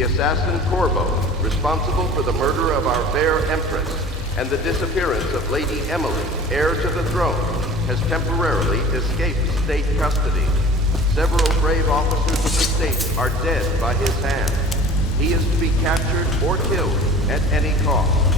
The assassin Corvo, responsible for the murder of our fair Empress and the disappearance of Lady Emily, heir to the throne, has temporarily escaped state custody. Several brave officers of the state are dead by his hand. He is to be captured or killed at any cost.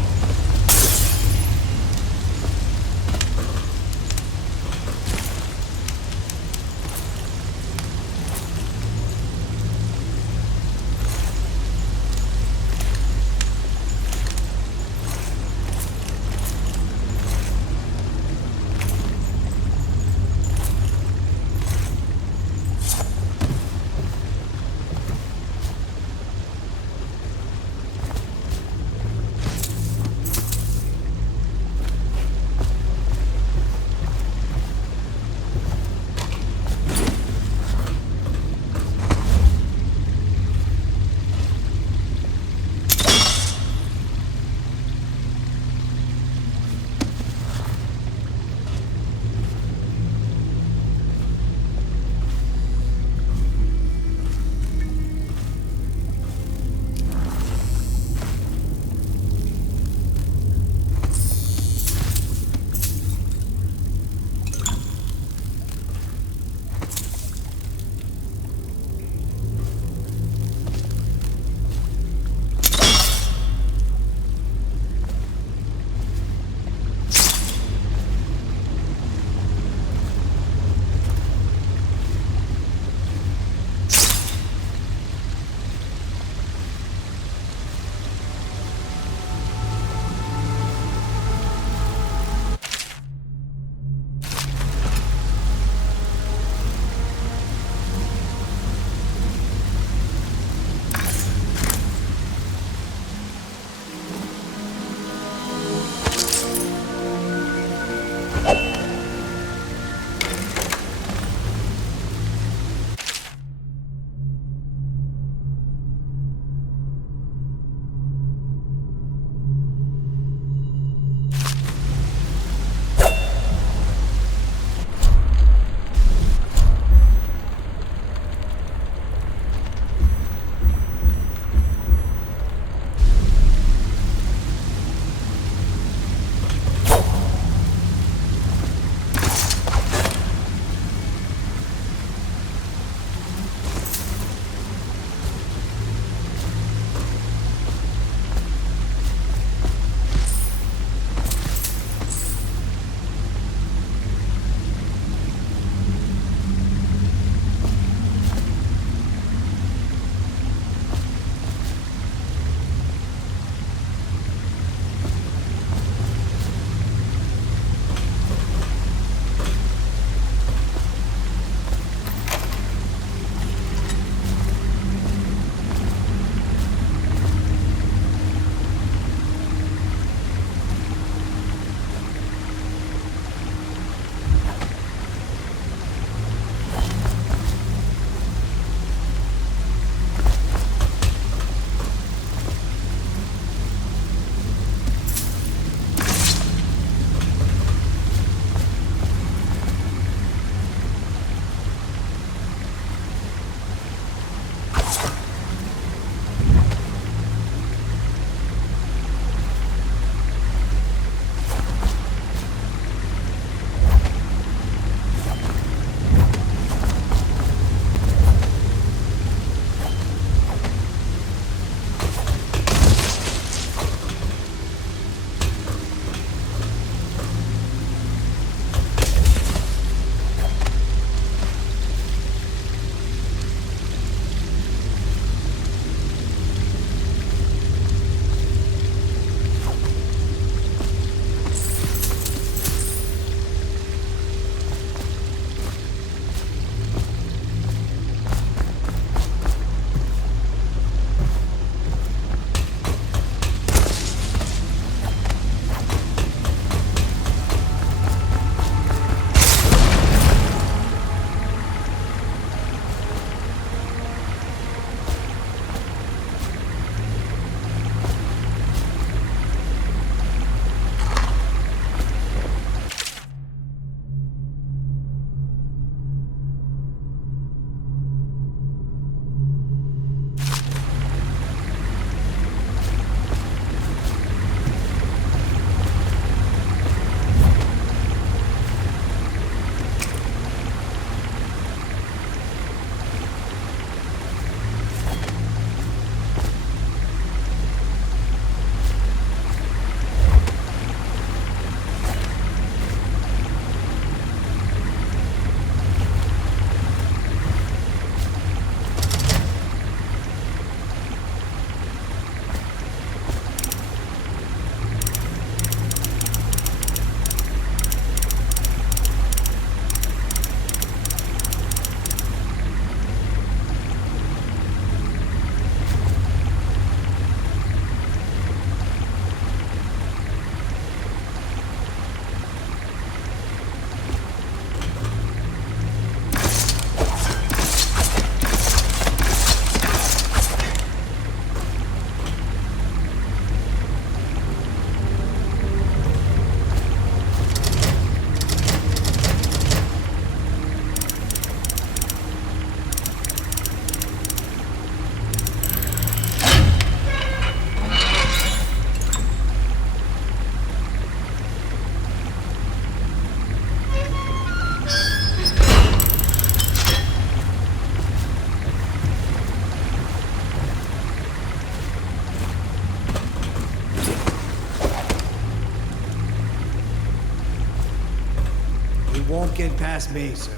Won't get past me, sir.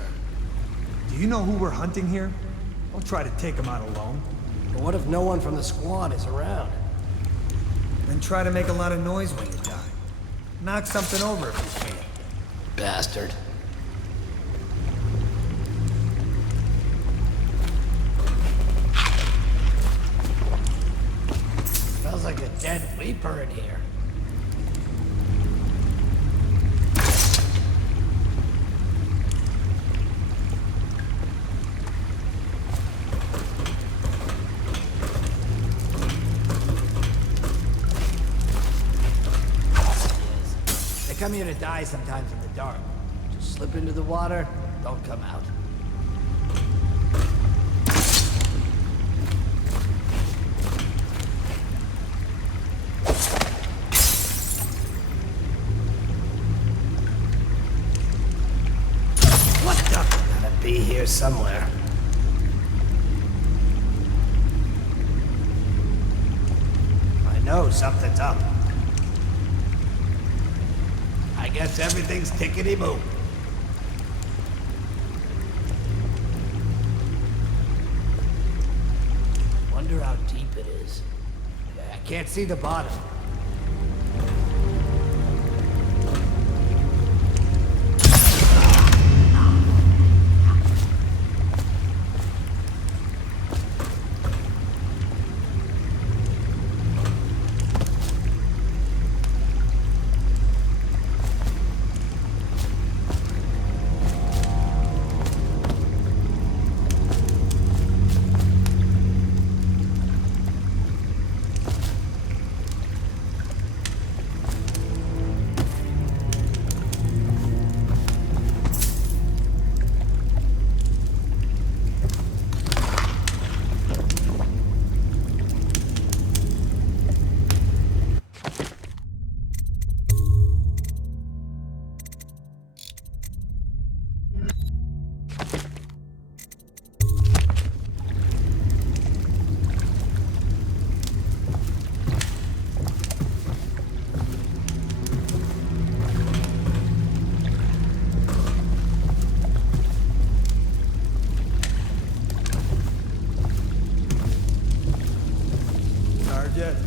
Do you know who we're hunting here? Don't try to take him out alone. But what if no one from the squad is around? Then try to make a lot of noise when you die. Knock something over if you can. Bastard. Smells like a dead Reaper in here. They come here to die sometimes in the dark. Just slip into the water, don't come out. What the? Gotta be here somewhere. I know something's up. I guess everything's tickety-boo. Wonder how deep it is. I can't see the bottom.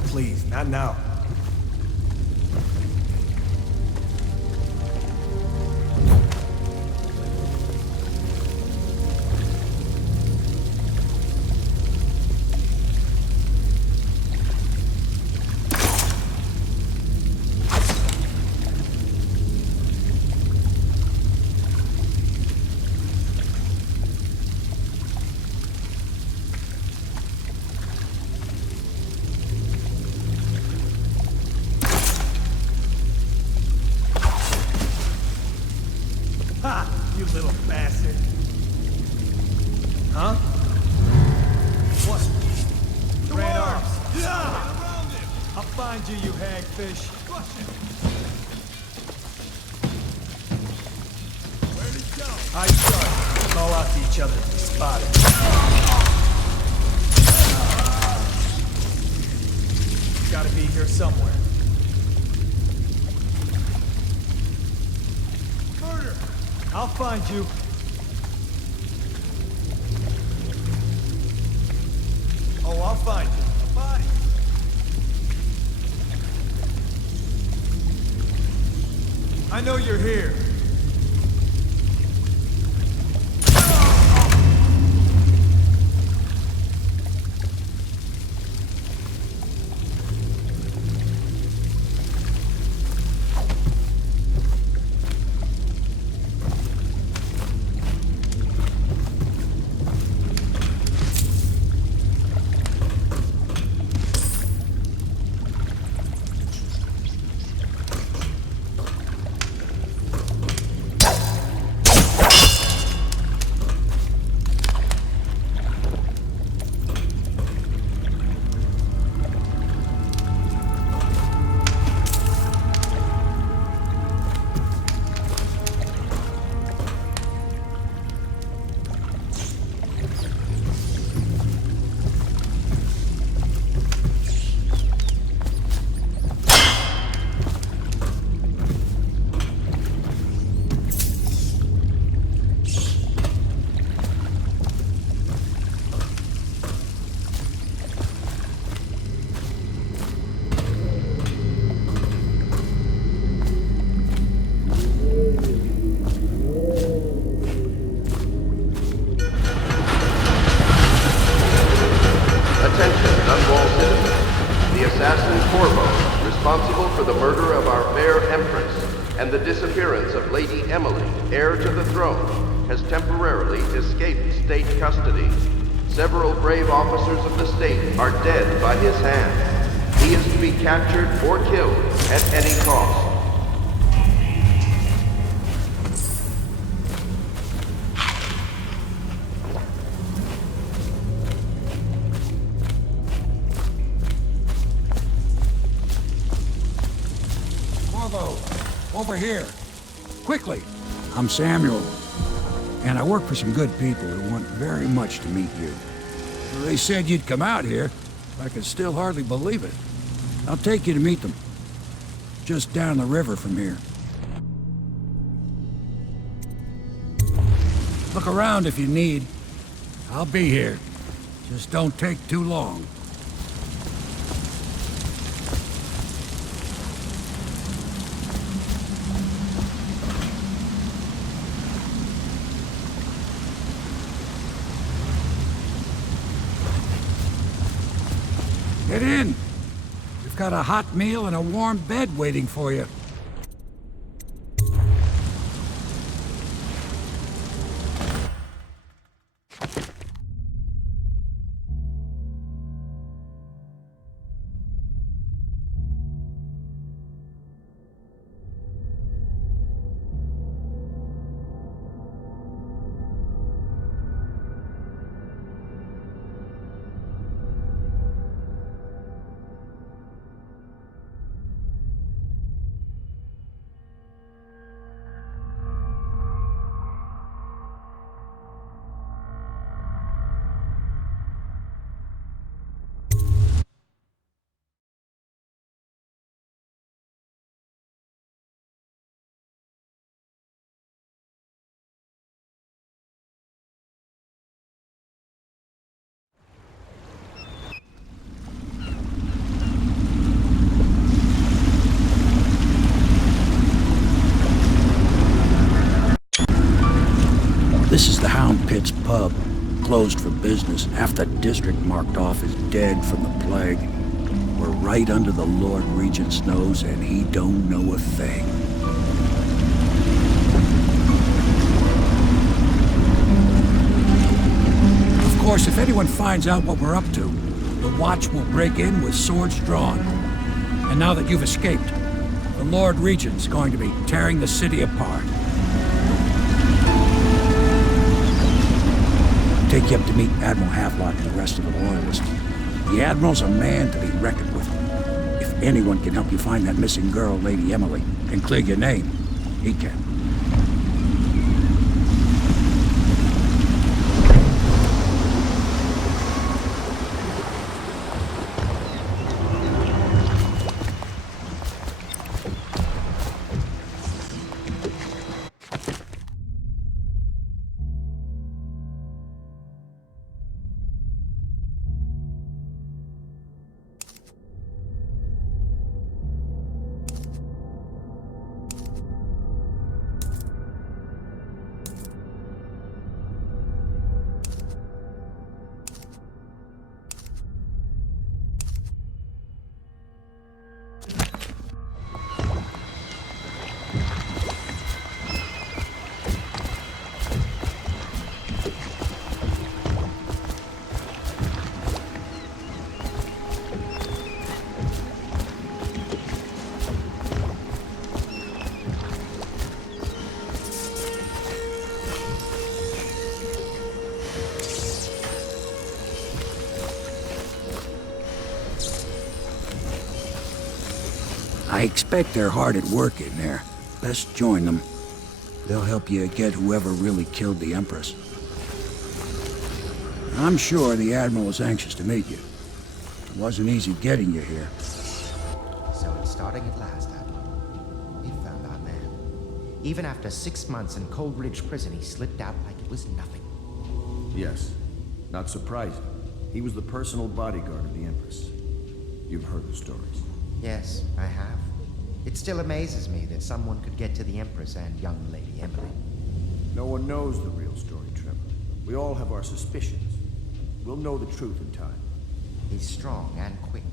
Please, not now. Ha! You little bastard. Huh? What? Ran off. Yeah! I'll find you, you hagfish. Where'd he go? I shot. Call out to each other if you spot it. Gotta be here somewhere. I'll find you. Oh, I'll find you. A body. I know you're here. assassin Corvo, responsible for the murder of our fair Empress and the disappearance of Lady Emily, heir to the throne, has temporarily escaped state custody. Several brave officers of the state are dead by his hand. He is to be captured or killed at any cost. Corvo, over here. Quickly. I'm Samuel, and I work for some good people who want very much to meet you. They said you'd come out here. I can still hardly believe it. I'll take you to meet them. Just down the river from here. Look around if you need. I'll be here. Just don't take too long. Get in. We've got a hot meal and a warm bed waiting for you. This is the Hound Pit's pub, closed for business. Half the district marked off as dead from the plague. We're right under the Lord Regent's nose, and he don't know a thing. Of course, if anyone finds out what we're up to, the Watch will break in with swords drawn. And now that you've escaped, the Lord Regent's going to be tearing the city apart. Take you up to meet Admiral Havelock and the rest of the Loyalists. The Admiral's a man to be reckoned with. If anyone can help you find that missing girl, Lady Emily, and clear your name, he can. I expect they're hard at work in there. Best join them. They'll help you get whoever really killed the Empress. I'm sure the Admiral was anxious to meet you. It wasn't easy getting you here. So it's starting at last, Admiral. We found our man. Even after 6 months in Cold Ridge Prison, he slipped out like it was nothing. Yes. Not surprising. He was the personal bodyguard of the Empress. You've heard the stories. Yes, I have. It still amazes me that someone could get to the Empress and young Lady Emily. No one knows the real story, Trevor. We all have our suspicions. We'll know the truth in time. He's strong and quick.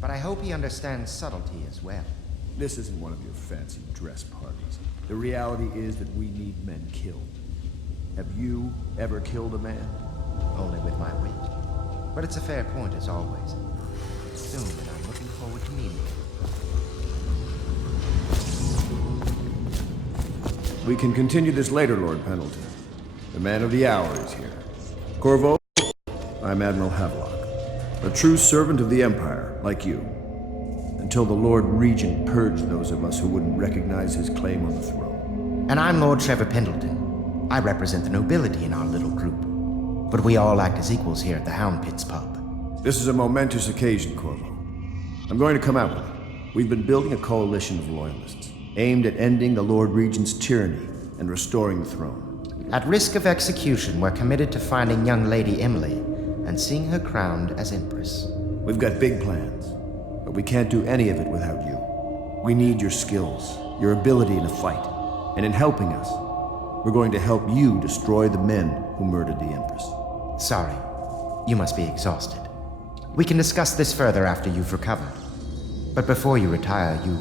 But I hope he understands subtlety as well. This isn't one of your fancy dress parties. The reality is that we need men killed. Have you ever killed a man? Only with my wit. But it's a fair point as always. Soon, and I'm looking forward to meeting you. We can continue this later, Lord Pendleton. The man of the hour is here. Corvo, I'm Admiral Havelock. A true servant of the Empire, like you. Until the Lord Regent purged those of us who wouldn't recognize his claim on the throne. And I'm Lord Trevor Pendleton. I represent the nobility in our little group. But we all act as equals here at the Hound Pits pub. This is a momentous occasion, Corvo. I'm going to come out with it. We've been building a coalition of loyalists, aimed at ending the Lord Regent's tyranny and restoring the throne. At risk of execution, we're committed to finding young Lady Emily and seeing her crowned as Empress. We've got big plans, but we can't do any of it without you. We need your skills, your ability in a fight, and in helping us, we're going to help you destroy the men who murdered the Empress. Sorry, you must be exhausted. We can discuss this further after you've recovered. But before you retire, you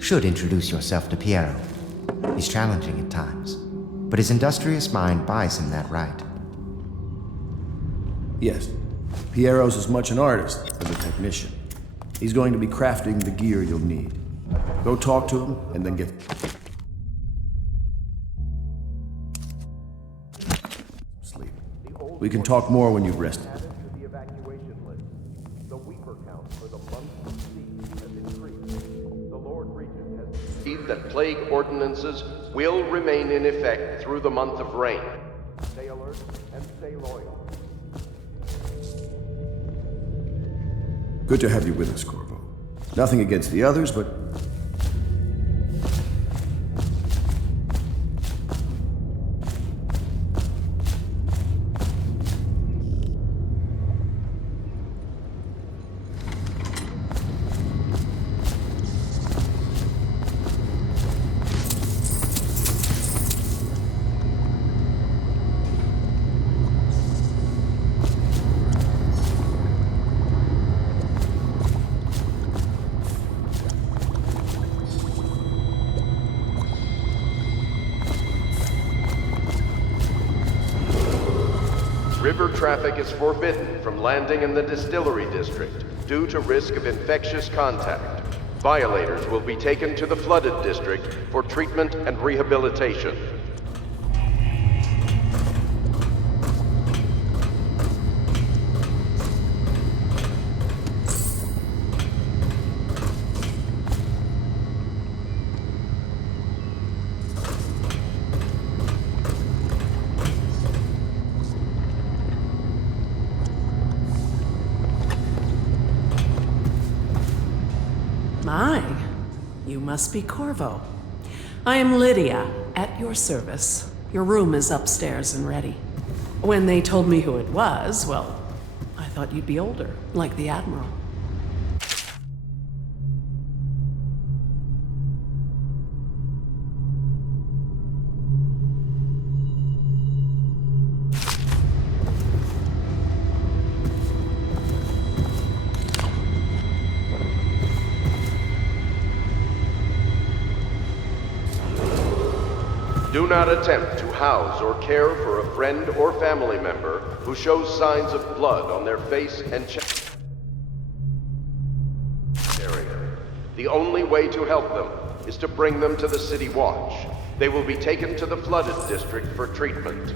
should introduce yourself to Piero. He's challenging at times, but his industrious mind buys him that right. Yes, Piero's as much an artist as a technician. He's going to be crafting the gear you'll need. Go talk to him, and then get sleep. We can talk more when you've rested. The evacuation list. The weeper count for the month of siege has increased. The Lord Regent has decreed that plague ordinances will remain in effect through the month of rain. Stay alert and stay loyal. Good to have you with us, Corvo. Nothing against the others, but River traffic is forbidden from landing in the distillery district due to risk of infectious contact. Violators will be taken to the flooded district for treatment and rehabilitation. My, you must be Corvo. I am Lydia, at your service. Your room is upstairs and ready. When they told me who it was, well, I thought you'd be older, like the Admiral. Do not attempt to house or care for a friend or family member who shows signs of blood on their face and chest area. The only way to help them is to bring them to the City Watch. They will be taken to the flooded district for treatment.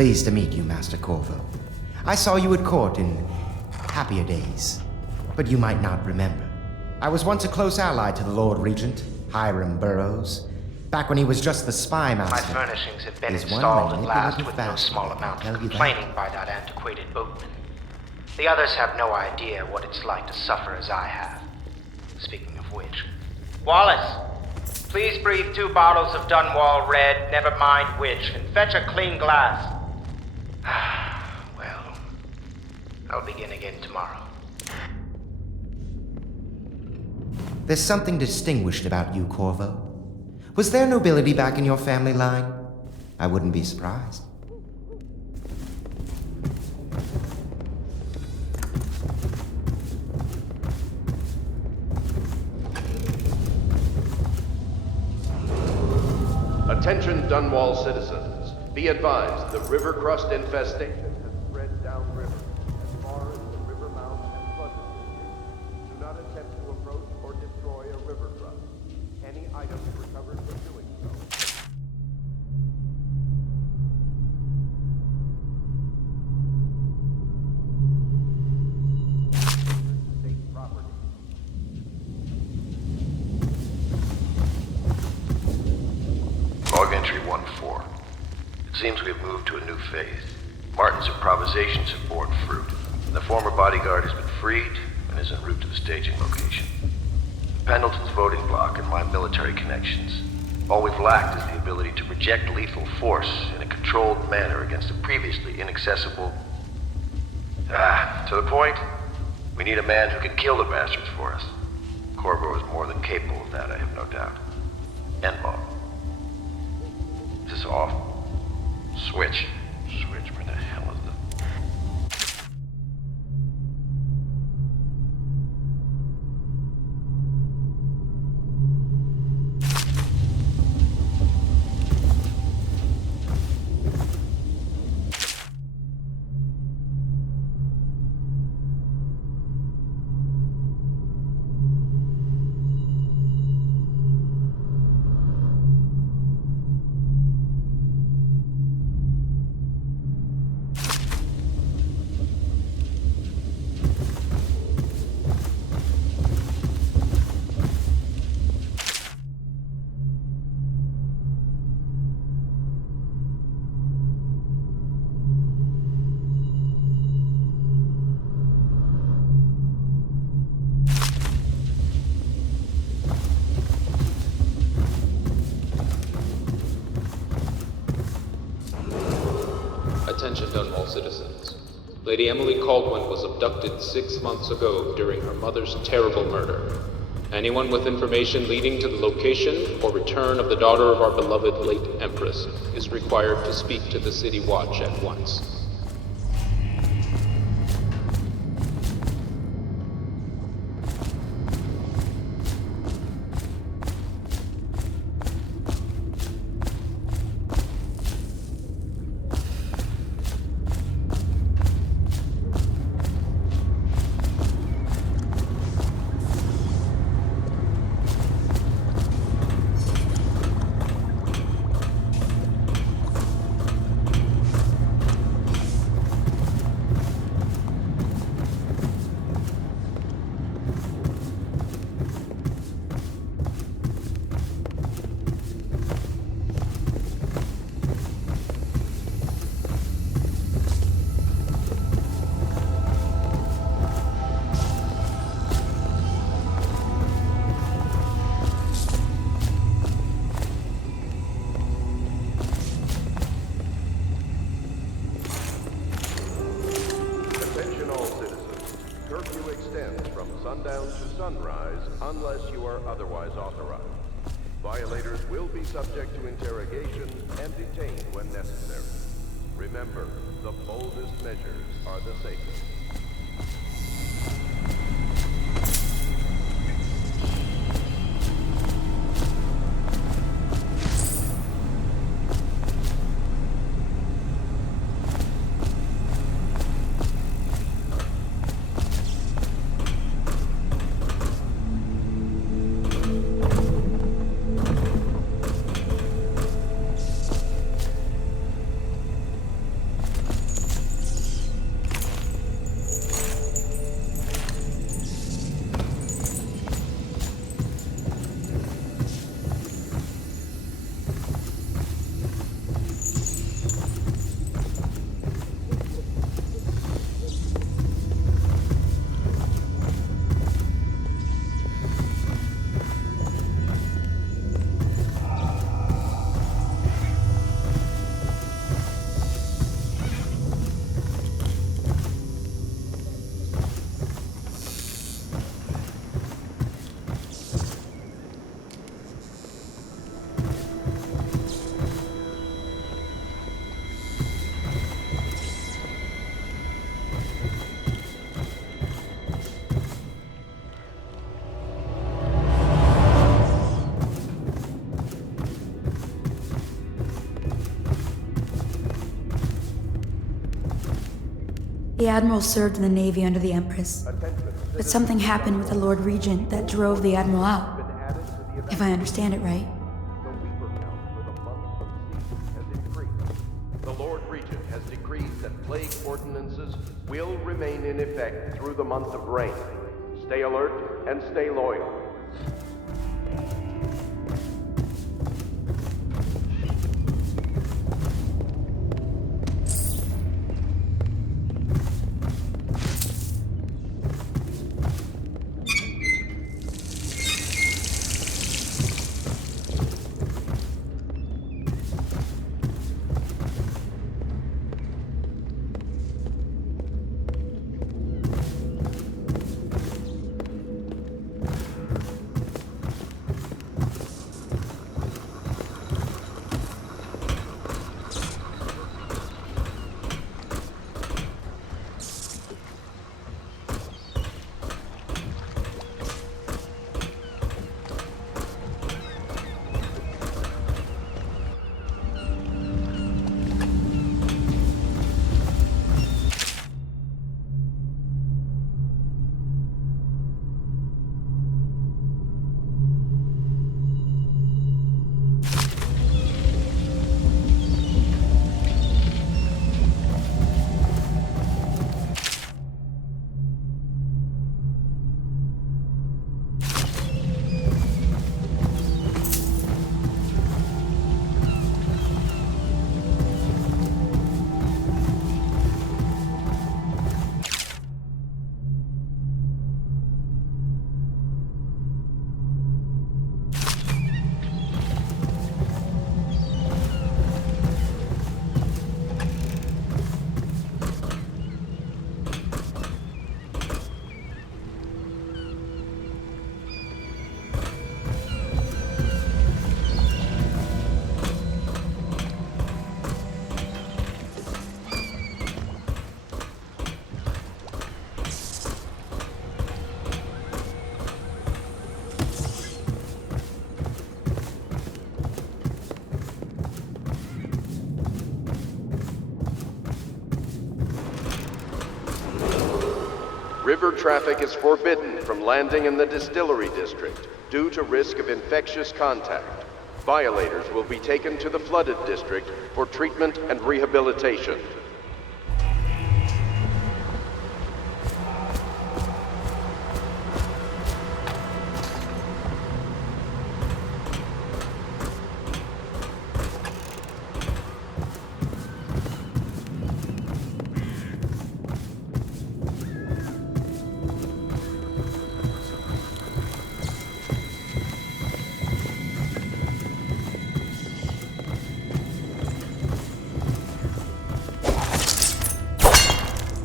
Pleased to meet you, Master Corvo. I saw you at court in happier days, but you might not remember. I was once a close ally to the Lord Regent, Hiram Burroughs, back when he was just the spy master. My furnishings have been His one installed at last manipulative with no bastard, small amount I'll of tell you that. complaining by that antiquated boatman. The others have no idea what it's like to suffer as I have. Speaking of which... Wallace! Please breathe 2 bottles of Dunwall Red, never mind which, and fetch a clean glass. Well, I'll begin again tomorrow. There's something distinguished about you, Corvo. Was there nobility back in your family line? I wouldn't be surprised. Attention Dunwall citizens. Be advised, the river crust infestation has spread downriver as far as the river mouth and flood district. Do not attempt to approach or destroy a river crust. Any items recovered from doing so. State property. Log entry 1-4. It seems we've moved to a new phase. Martin's improvisations have borne fruit. The former bodyguard has been freed and is en route to the staging location. Pendleton's voting bloc and my military connections. All we've lacked is the ability to project lethal force in a controlled manner against a previously inaccessible... to the point, we need a man who can kill the bastards for us. Corvo is more than capable of that, I have no doubt. Endball. Is this off? Switch. Switch, where the hell is the... Attention Dunwall citizens. Lady Emily Caldwell was abducted 6 months ago during her mother's terrible murder. Anyone with information leading to the location or return of the daughter of our beloved late Empress is required to speak to the City Watch at once. sundown to sunrise unless you are otherwise authorized. Violators will be subject to interrogation and detained when necessary. Remember, the boldest measures are the safest. The Admiral served in the Navy under the Empress. But something happened with the Lord Regent that drove the Admiral out. If I understand it right. The Lord Regent has decreed that plague ordinances will remain in effect through the month of rain. Stay alert and stay loyal. River traffic is forbidden from landing in the distillery district due to risk of infectious contact. Violators will be taken to the flooded district for treatment and rehabilitation.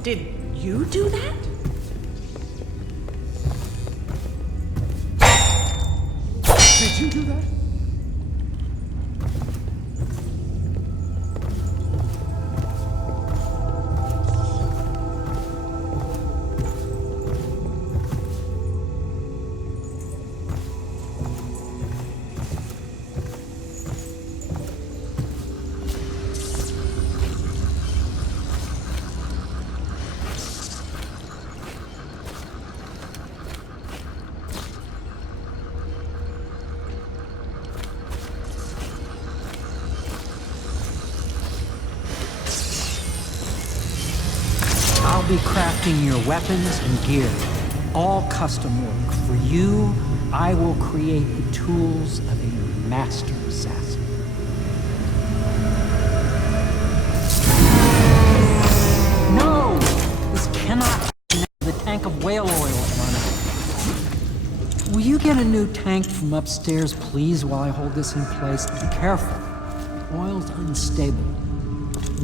Did you do that? Did you do that? I'll be crafting your weapons and gear, all custom work. For you, I will create the tools of a master assassin. No! This cannot be the tank of whale oil is running. Will you get a new tank from upstairs, please, while I hold this in place? Be careful. Oil's unstable.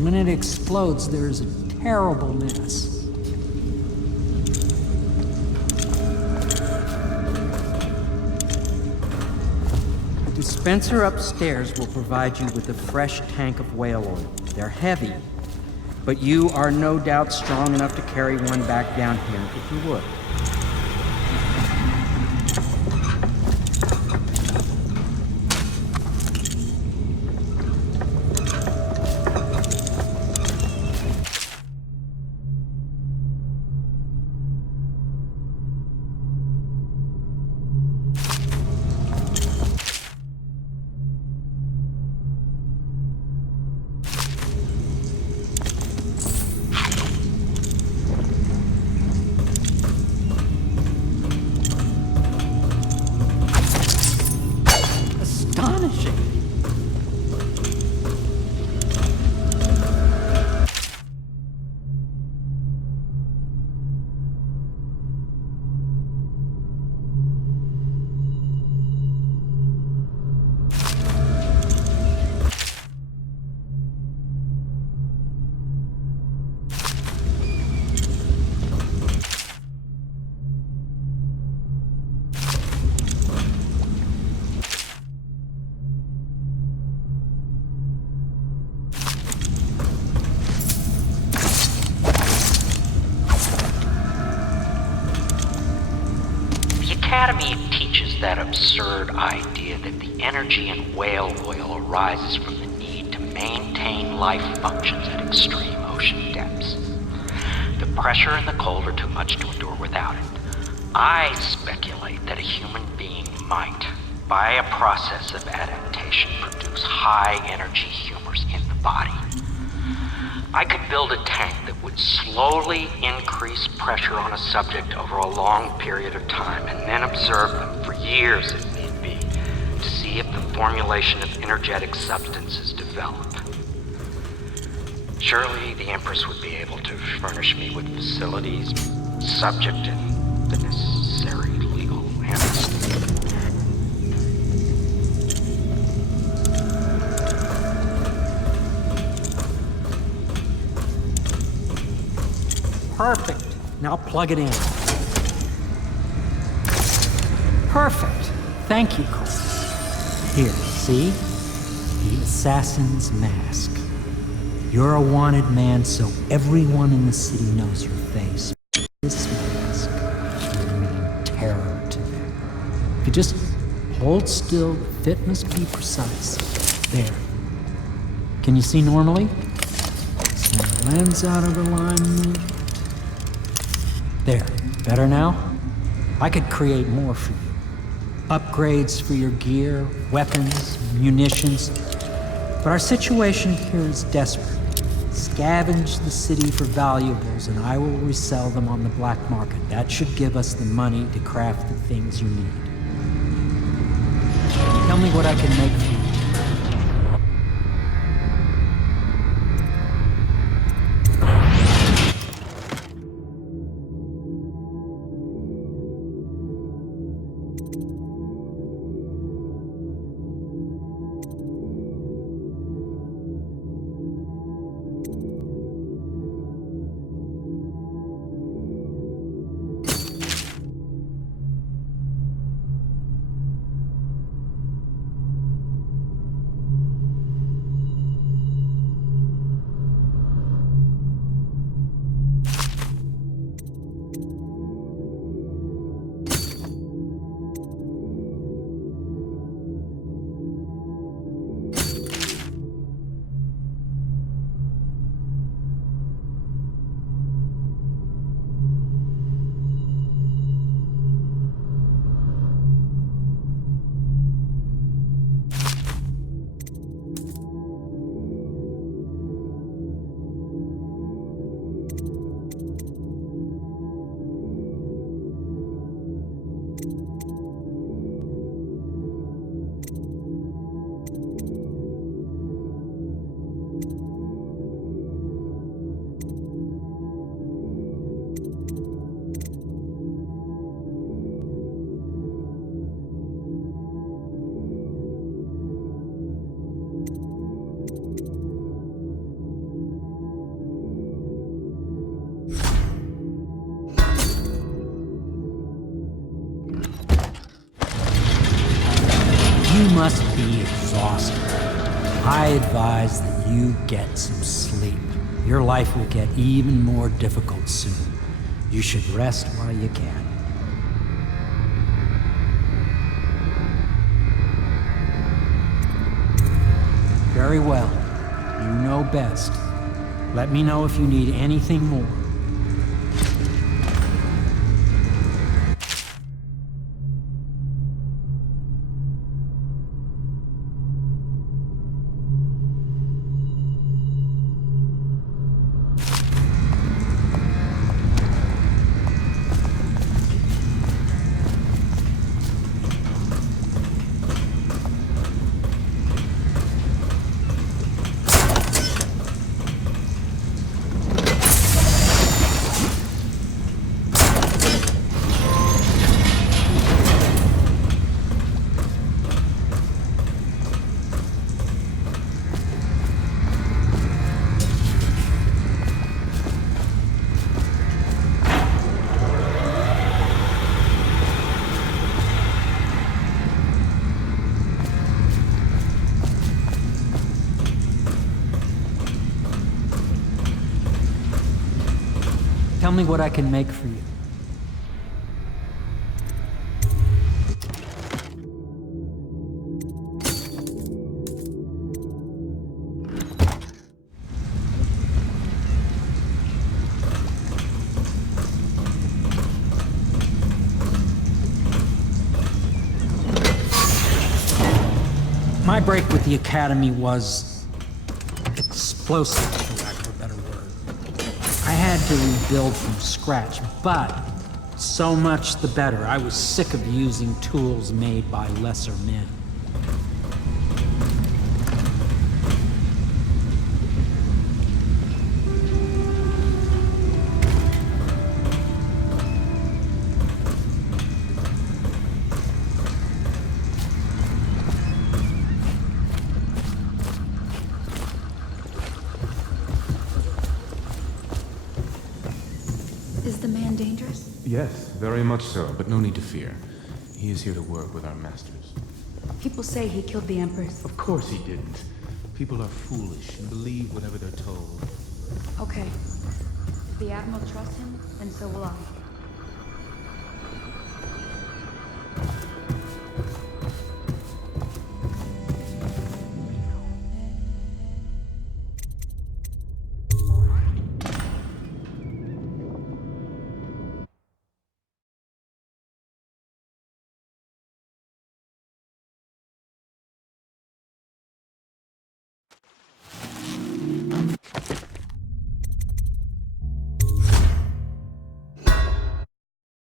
When it explodes, there's a terrible mess. The dispenser upstairs will provide you with a fresh tank of whale oil. They're heavy, but you are no doubt strong enough to carry one back down here if you would. astonishing. The Academy teaches that absurd idea that the energy in whale oil arises from the need to maintain life functions at extreme ocean depths. The pressure and the cold are too much to endure without it. I speculate that a human being might, by a process of adaptation, produce high-energy humors in the body. I could build a tank that would slowly increase pressure on a subject over a long period of time and then observe them for years if need be to see if the formulation of energetic substances develop. Surely the Empress would be able to furnish me with facilities, subject and the necessary legal amnesty. Perfect. Now plug it in. Perfect. Thank you, Cole. Here, see? The assassin's mask. You're a wanted man, so everyone in the city knows your face. This mask will mean terror to them. If you just hold still, the fit must be precise. There. Can you see normally? Send the lens out of alignment. There, better now? I could create more for you. Upgrades for your gear, weapons, munitions. But our situation here is desperate. Scavenge the city for valuables and I will resell them on the black market. That should give us the money to craft the things you need. Tell me what I can make for you. You must be exhausted. I advise that you get some sleep. Your life will get even more difficult soon. You should rest while you can. Very well. You know best. Let me know if you need anything more. Tell me what I can make for you. My break with the Academy was explosive, for lack of a better word. I had to rebuild from scratch, but so much the better. I was sick of using tools made by lesser men. Is the man dangerous? Yes, very much so, but no need to fear. He is here to work with our masters. People say he killed the Empress. Of course he didn't. People are foolish and believe whatever they're told. Okay. If the Admiral trusts him, then so will I.